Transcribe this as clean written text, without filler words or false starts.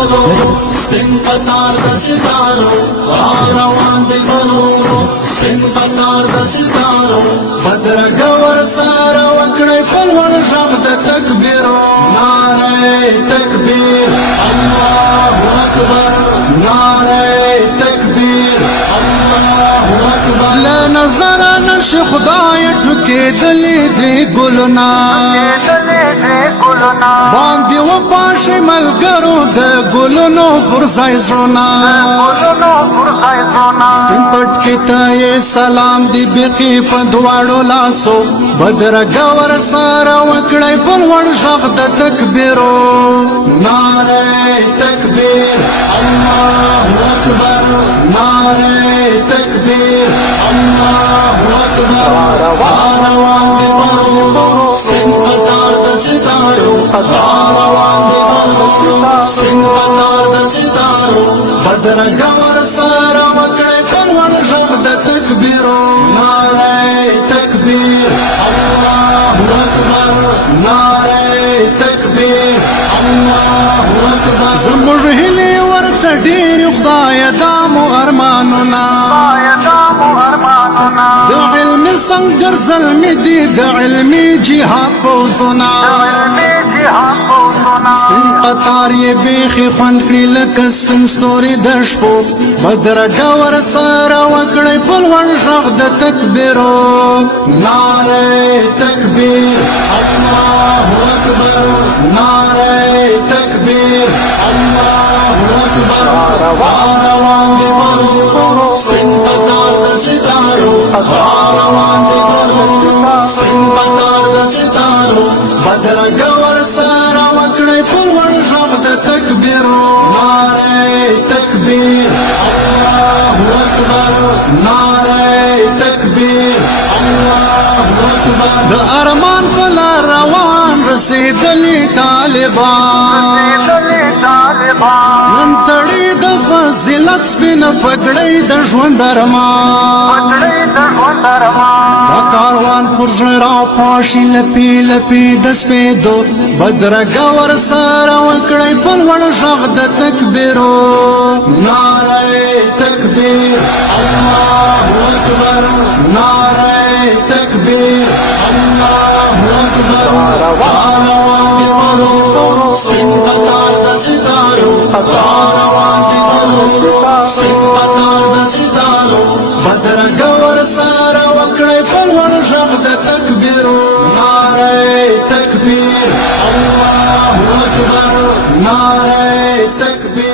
بلولو سپین قطار د ستارو روان دی بلولو سپین قطار د ستارو بدرګه ورسره وکړئ په لوړ غږ د تکبیرو نعره تکبیر الله اکبر نعره تکبیر الله اکبر له نظره نشي خدای ټکېدلې دې ګلونه باندې وپاشي ملګرو د ګلونو پر ځای زړونه سپین پټ کې ته سلام دی بقي په دواړو لاسو بدرګه ورسره وکړئ په لوړ غږ د تکبیرو نعره تکبیر الله اکبر نعره تکبیر الله اکبر روان دی بلولو سپین قطار د ستارو روان دی بلولو سپین قطار د ستارو بدرګه ورسره وکړئ په لوړ غږ د تکبیرو نعره تکبیر الله اکبر نعره تکبیر الله اکبر زموږ هیلې ورته ډېرې خدایه دا مو ارمانونه د علمي سنګر زلمي دي د علمي جهاد پوځونه سپین قطار یې بیخي خوند کړي لکه سپین ستوري د شپو بدرګه ورسره وکړئ په لوړ غږ د تکبیرو نعره تکبیر الله اکبر نعره تکبیر الله اکبر روان دی بلولو سپین قطار د ستارو روان دی بلولو سپین قطار د ستارو بدرګه ورسره وکړئ په لوړ غږ د تکبیرو نعره تکبیر الله اکبر نعره تکبیر الله اکبر د ارمان په لار روان رسېدلي طالبان نن تړي د فضیلت سپین پګړۍ د ژوند ارمان دا کاروان پر زړه راپاشي لپې لپې د سپېدو بدرګه ورسره وکړئ په لوړ غږ د تکبیرو نعره تکبیر الله اکبر نعره تکبیر الله اکبر روان دی بلولو سپین قطار د ستارو روان دی بلولو سپین قطار د ستارو بدرګه ورسره وکړئ په لوړ غږ د تکبیرو نعره تکبیر الله اکبر نعره تکبیر